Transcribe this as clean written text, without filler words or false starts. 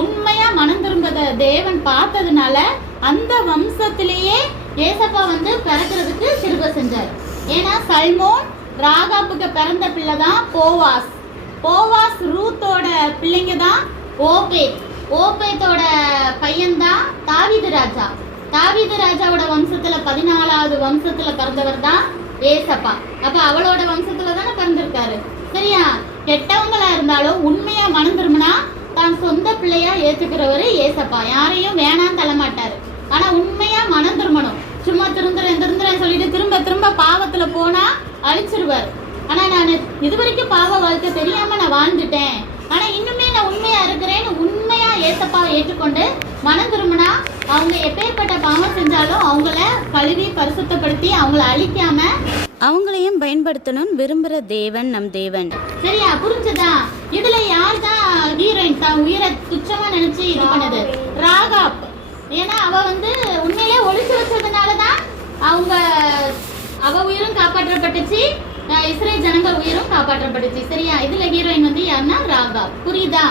உண்மையா மனம் திரும்பத தேவன் பார்த்ததுனால அந்த வம்சத்திலேயே ஏசப்பா வந்து பிறக்கிறதுக்கு கிருபை செஞ்சார். ஏன்னா சல்மோன் ராகாப்புக்கு பிறந்த பிள்ளை தான் போவாஸ். போவாஸ் ரூத்தோட பிள்ளைங்க தான் ஓபேத். ஓபேத்தோட பையன் தான் தாவீது ராஜா. தாவீது ராஜாவோட வம்சத்துல 14வது வம்சத்துல பிறந்தவர் தான் ஏசப்பா. அப்ப அவளோட வம்சத்துல தானே பிறந்திருக்காரு. சரியா? கெட்டவங்களா இருந்தாலும் உண்மையா மனம் திரும்பினா தான் சொந்த பிள்ளையா ஏத்துக்கிறவரு ஏசப்பா. யாரையும் வேணான்னு தள்ள மாட்டாரு. ஆனா உண்மையா மனம் திரும்பணும். சும்மா திருந்துறேன் சொல்லிட்டு திரும்ப திரும்ப பாவத்துல போனா அழிச்சிருவார். ஆனா நான் இதுவரைக்கும் பாவ வாழ்க்கை தெரியாம நான் வாழ்ந்துட்டேன், ஆனா இன்னுமே நான் உண்மையா இருக்கிறேன்னு உண்மையா ஏசப்பாவை ஏற்றுக்கொண்டு மனம் திரும்பினா அவங்க எப்பேற்பட்ட பாவம் செஞ்சாலும் அவங்கள கழுவி பரிசுத்தப்படுத்தி அவங்கள அழிக்காம அவங்களையும் பயன்படுத்தணும்னு விரும்புற தேவன் நம் தேவன். சரியா? புரிஞ்சதா? இதுல யார் தான் ஹீரோயின் தான் உயிரை துச்சமா நினைச்சு இது பண்ணது? ராகாப். ஏன்னா அவ வந்து உண்மையிலே ஒழிச்சு வச்சதுனாலதான் அவ உயிரும் காப்பாற்றப்பட்டுச்சு, இஸ்ரேல் ஜனங்கள் உயிரும் காப்பாற்றப்பட்டுச்சு. சரியா? இதுல ஹீரோயின் வந்து யாருன்னா ராகாப். புரியுதா?